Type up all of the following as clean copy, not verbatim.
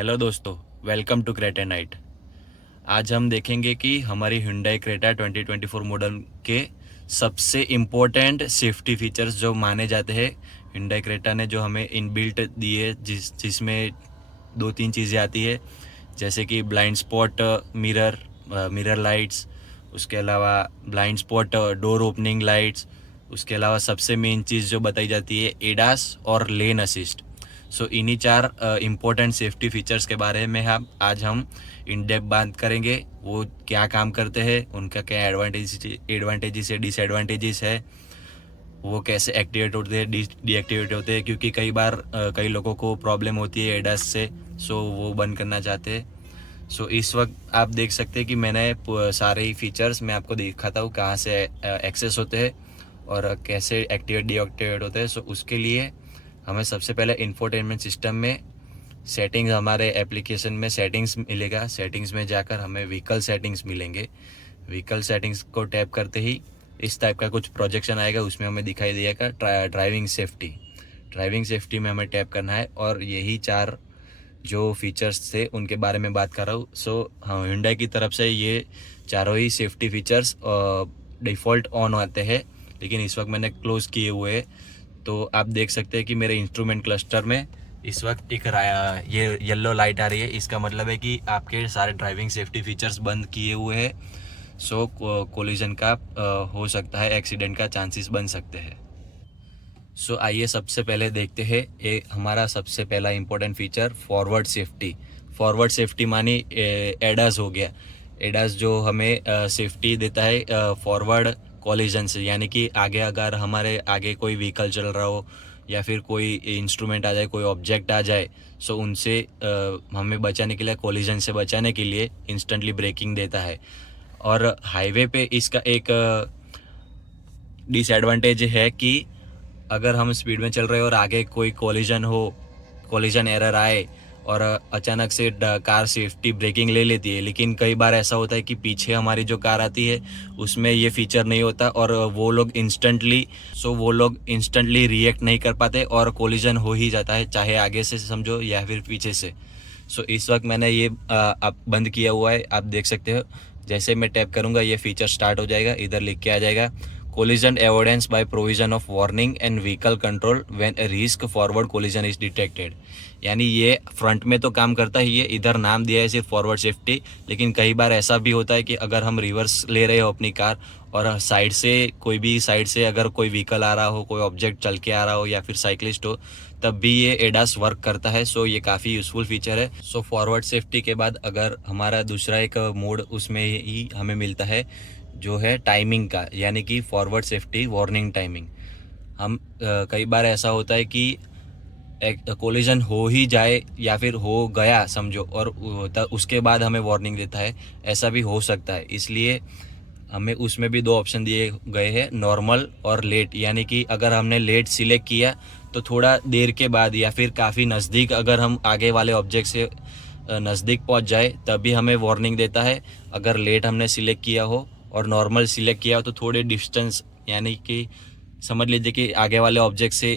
Hello दोस्तों, welcome to Creta night. आज हम देखेंगे कि हमारी Hyundai क्रेटा 2024 मॉडल के सबसे इम्पोर्टेंट सेफ्टी फीचर्स जो माने जाते हैं। Hyundai क्रेटा ने जो हमें इनबिल्ट दिए जिसमें दो तीन चीज़ें आती है, जैसे कि ब्लाइंड स्पॉट मिरर लाइट्स, उसके अलावा blind spot door opening lights, उसके अलावा सबसे मेन चीज़ जो बताई जाती है एडास और लेन असिस्ट। सो इन्हीं चार इम्पोर्टेंट सेफ्टी फीचर्स के बारे में आज हम इन डेप्थ बात करेंगे। वो क्या काम करते हैं, उनका क्या एडवांटेजेस है, डिसएडवांटेजेस है, वो कैसे एक्टिवेट होते हैं, डीएक्टिवेट होते हैं, क्योंकि कई बार कई लोगों को प्रॉब्लम होती है एडास से, सो वो बंद करना चाहते हैं। सो इस वक्त आप देख सकते हैं कि मैंने सारे ही फीचर्स मैं आपको दिखाता हूँ कहाँ से एक्सेस होते हैं और कैसे एक्टिवेट डीएक्टिवेट होते हैं। सो उसके लिए हमें सबसे पहले इंफोटेनमेंट सिस्टम में सेटिंग्स, हमारे एप्लीकेशन में सेटिंग्स मिलेगा। सेटिंग्स में जाकर हमें व्हीकल सेटिंग्स मिलेंगे। व्हीकल सेटिंग्स को टैप करते ही इस टाइप का कुछ प्रोजेक्शन आएगा, उसमें हमें दिखाई देगा ड्राइविंग सेफ्टी। ड्राइविंग सेफ्टी में हमें टैप करना है और यही चार जो फीचर्स थे उनके बारे में बात कर रहा हूँ। सो हाँ, Hyundai की तरफ से ये चारों ही सेफ्टी फीचर्स डिफ़ॉल्ट ऑन आते हैं, लेकिन इस वक्त मैंने क्लोज़ किए हुए हैं। तो आप देख सकते हैं कि मेरे इंस्ट्रूमेंट क्लस्टर में इस वक्त ये येलो लाइट आ रही है। इसका मतलब है कि आपके सारे ड्राइविंग सेफ्टी फीचर्स बंद किए हुए हैं। सो कोलिजन का हो सकता है, एक्सीडेंट का चांसेस बन सकते हैं। सो आइए सबसे पहले देखते हैं हमारा सबसे पहला important feature forward safety. Forward safety मानी एडास हो गया। एडास जो हमें सेफ्टी देता है फॉरवर्ड कॉलिजन से, यानी कि आगे अगर हमारे आगे कोई व्हीकल चल रहा हो या फिर कोई इंस्ट्रूमेंट आ जाए, कोई ऑब्जेक्ट आ जाए, सो उनसे हमें बचाने के लिए, कॉलिजन से बचाने के लिए इंस्टेंटली ब्रेकिंग देता है। और हाईवे पे इसका एक डिसएडवांटेज है कि अगर हम स्पीड में चल रहे हो और आगे कोई कॉलिजन एरर आए और अचानक से कार सेफ्टी ब्रेकिंग ले लेती है, लेकिन कई बार ऐसा होता है कि पीछे हमारी जो कार आती है उसमें ये फीचर नहीं होता और वो लोग इंस्टेंटली रिएक्ट नहीं कर पाते और कॉलिजन हो ही जाता है, चाहे आगे से समझो या फिर पीछे से। सो इस वक्त मैंने ये बंद किया हुआ है, आप देख सकते हो। जैसे मैं टैप करूँगा ये फीचर स्टार्ट हो जाएगा, इधर लिख के आ जाएगा collision avoidance by provision of warning and vehicle control when a risk forward collision is detected। यानी ये फ्रंट में तो काम करता ही है, इधर नाम दिया है सिर्फ फॉरवर्ड सेफ्टी, लेकिन कई बार ऐसा भी होता है कि अगर हम रिवर्स ले रहे हो अपनी कार और कोई भी साइड से अगर कोई व्हीकल आ रहा हो, कोई ऑब्जेक्ट चल के आ रहा हो या फिर साइकिलिस्ट हो, तब भी ये एडास वर्क करता है। सो ये काफ़ी यूज़फुल फीचर है। सो फॉरवर्ड सेफ्टी के बाद अगर हमारा दूसरा एक मोड उसमें ही हमें मिलता है जो है टाइमिंग का, यानी कि फॉरवर्ड सेफ्टी वार्निंग टाइमिंग। हम कई बार ऐसा होता है कि एक कोलिजन हो ही जाए या फिर हो गया समझो और उसके बाद हमें वार्निंग देता है, ऐसा भी हो सकता है। इसलिए हमें उसमें भी दो ऑप्शन दिए गए हैं, नॉर्मल और लेट। यानी कि अगर हमने लेट सिलेक्ट किया तो थोड़ा देर के बाद या फिर काफ़ी नज़दीक अगर हम आगे वाले ऑब्जेक्ट से नज़दीक पहुंच जाए तभी हमें वार्निंग देता है। अगर लेट हमने सिलेक्ट किया हो और नॉर्मल सिलेक्ट किया हो तो थोड़े डिस्टेंस, यानी कि समझ लीजिए कि आगे वाले ऑब्जेक्ट से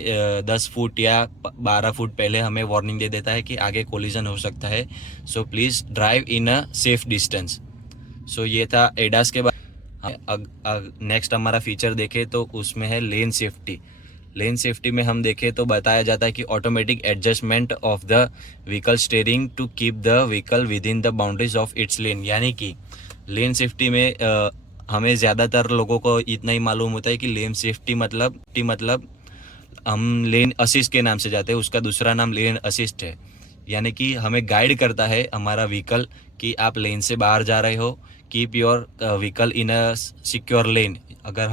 10 फुट या 12 फुट पहले हमें वार्निंग दे देता है कि आगे कोलिजन हो सकता है। So please drive in a safe distance. So ये था एडास के बाद। नेक्स्ट हमारा फीचर देखें तो उसमें है लेन सेफ्टी। लेन सेफ्टी में हम देखें तो बताया जाता है कि automatic adjustment of the vehicle steering to keep the vehicle within the boundaries of its lane. यानी कि लेन सेफ्टी में हमें ज़्यादातर लोगों को इतना ही मालूम होता है कि लेन सेफ्टी मतलब हम लेन असिस्ट के नाम से जाते हैं, उसका दूसरा नाम लेन असिस्ट है। यानी कि हमें गाइड करता है हमारा व्हीकल कि आप लेन से बाहर जा रहे हो, keep your vehicle in a secure lane. अगर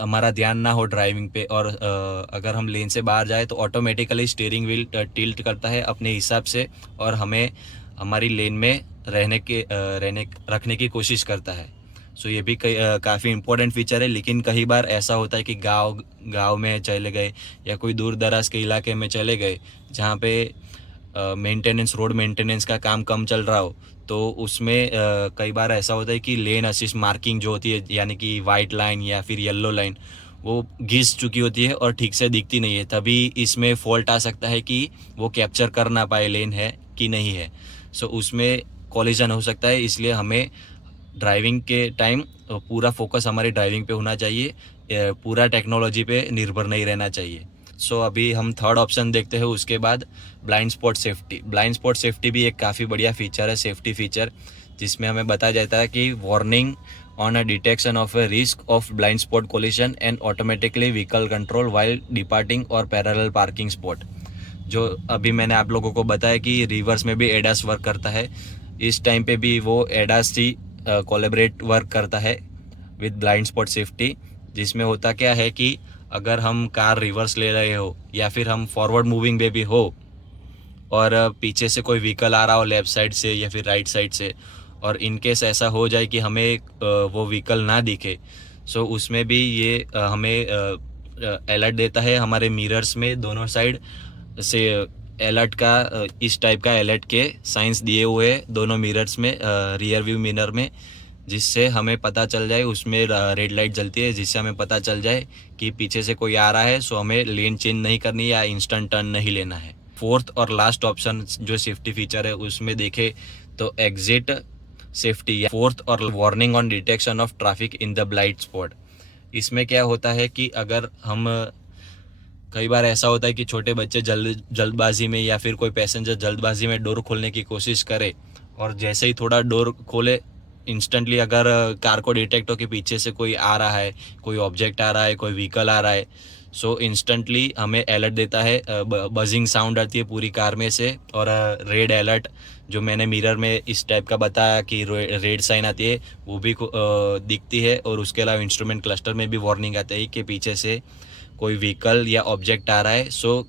हमारा ध्यान ना हो ड्राइविंग पे और अगर हम लेन से बाहर जाए तो ऑटोमेटिकली स्टीयरिंग व्हील टिल्ट करता है अपने हिसाब से और हमें हमारी लेन में रखने की कोशिश करता है। सो ये भी काफ़ी इम्पोर्टेंट फीचर है। लेकिन कई बार ऐसा होता है कि गांव में चले गए या कोई दूर दराज के इलाके में चले गए जहाँ पे रोड मेंटेनेंस का काम कम चल रहा हो, तो उसमें कई बार ऐसा होता है कि लेन असिस्ट मार्किंग जो होती है, यानी कि वाइट लाइन या फिर येलो लाइन, वो घिस चुकी होती है और ठीक से दिखती नहीं है। तभी इसमें फॉल्ट आ सकता है कि वो कैप्चर कर ना पाए लेन है की नहीं है, सो उसमें कॉलिजन हो सकता है। इसलिए हमें ड्राइविंग के टाइम पूरा फोकस हमारी ड्राइविंग पे होना चाहिए, पूरा टेक्नोलॉजी पे निर्भर नहीं रहना चाहिए। सो अभी हम थर्ड ऑप्शन देखते हैं, उसके बाद blind spot safety. Blind spot safety भी एक काफ़ी बढ़िया फीचर है, सेफ्टी फीचर, जिसमें हमें बताया जाता है कि warning on a detection of a risk of blind spot collision and automatically vehicle control while departing और पैरेलल पार्किंग स्पॉट। जो अभी मैंने आप लोगों को बताया कि रिवर्स में भी एडास वर्क करता है, इस टाइम पे भी वो एडास ही कोलैबोरेट वर्क करता है विद ब्लाइंड स्पॉट सेफ्टी। जिसमें होता क्या है कि अगर हम कार रिवर्स ले रहे हो या फिर हम फॉरवर्ड मूविंग में भी हो और पीछे से कोई व्हीकल आ रहा हो लेफ़्ट साइड से या फिर राइट साइड से, और इनकेस ऐसा हो जाए कि हमें वो व्हीकल ना दिखे, सो उसमें भी ये हमें अलर्ट देता है। हमारे मिरर्स में दोनों साइड से अलर्ट का इस टाइप का अलर्ट के साइंस दिए हुए दोनों मिरर्स में, रियर व्यू मिरर में, जिससे हमें पता चल जाए, उसमें रेड लाइट जलती है जिससे हमें पता चल जाए कि पीछे से कोई आ रहा है, सो हमें लेन चेंज नहीं करनी या इंस्टेंट टर्न नहीं लेना है। फोर्थ और लास्ट ऑप्शन जो सेफ्टी फीचर है उसमें देखें तो एग्जिट सेफ्टी, फोर्थ और warning on detection of traffic in the blind spot. इसमें क्या होता है कि अगर हम, कई बार ऐसा होता है कि छोटे बच्चे जल्दबाजी में या फिर कोई पैसेंजर जल्दबाजी में डोर खोलने की कोशिश करे, और जैसे ही थोड़ा डोर खोले, इंस्टेंटली अगर कार को डिटेक्ट हो कि पीछे से कोई आ रहा है, कोई ऑब्जेक्ट आ रहा है, कोई व्हीकल आ रहा है, सो इंस्टेंटली हमें अलर्ट देता है, बजिंग साउंड आती है पूरी कार में से, और रेड अलर्ट जो मैंने मिरर में इस टाइप का बताया कि रेड साइन आती है वो भी दिखती है। और उसके अलावा इंस्ट्रूमेंट क्लस्टर में भी वार्निंग आती है कि पीछे से कोई व्हीकल या ऑब्जेक्ट आ रहा है, सो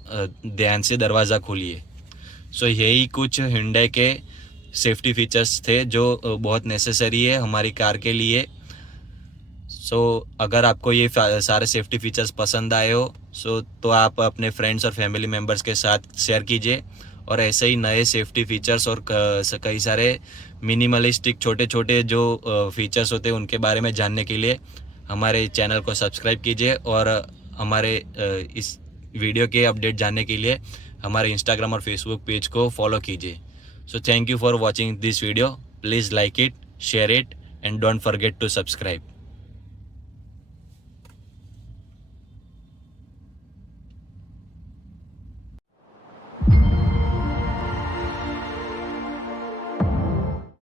ध्यान से दरवाज़ा खोलिए। सो यही कुछ Hyundai के सेफ्टी फीचर्स थे जो बहुत नेसेसरी है हमारी कार के लिए। सो अगर आपको ये सारे सेफ्टी फीचर्स पसंद आए हो तो आप अपने फ्रेंड्स और फैमिली मेम्बर्स के साथ शेयर कीजिए, और ऐसे ही नए सेफ्टी फीचर्स और कई सारे मिनिमलिस्टिक छोटे छोटे जो फीचर्स होते हैं उनके बारे में जानने के लिए हमारे चैनल को सब्सक्राइब कीजिए, और हमारे इस वीडियो के अपडेट जानने के लिए हमारे इंस्टाग्राम और फेसबुक पेज को फॉलो कीजिए। So thank you for watching this video, please like it, share it, and don't forget to subscribe.